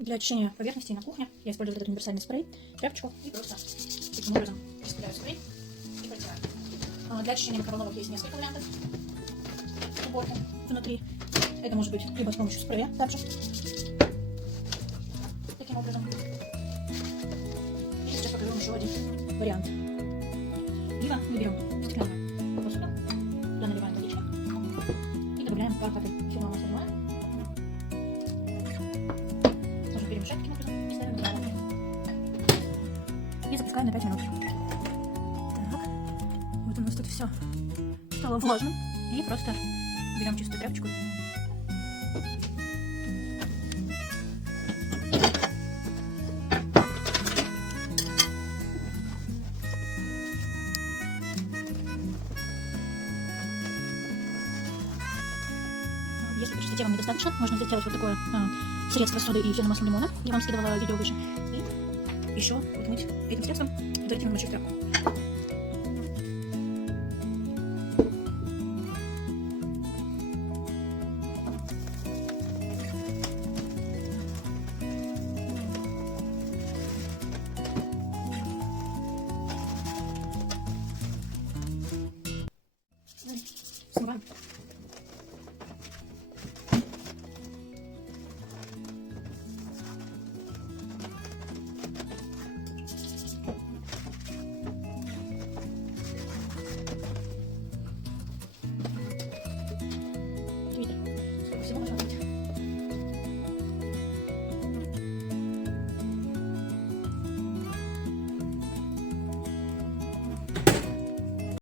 Для очищения поверхностей на кухне я использую вот этот универсальный спрей, тряпочку и просто таким образом распыляю спрей и протираю. Для очищения микроволновок есть несколько вариантов уборки внутри. Это может быть либо с помощью спрея также, таким образом. И сейчас покажу вам еще один вариант. Либо мы берем стеклянную посуду, туда наливаем водички и добавляем пару капель эфирного масла лимона. Можно перемешать таким образом и ставим туда. И запускаем на 5 минут. Так, вот у нас тут все стало влажным. И просто берем чистую тряпочку и если почистоте вам недостаточно, можно сделать вот такое средство с содой и эфирным маслом лимона. Я вам скидывала видео выше. И еще отмыть этим средством предварительно намочив тряпку.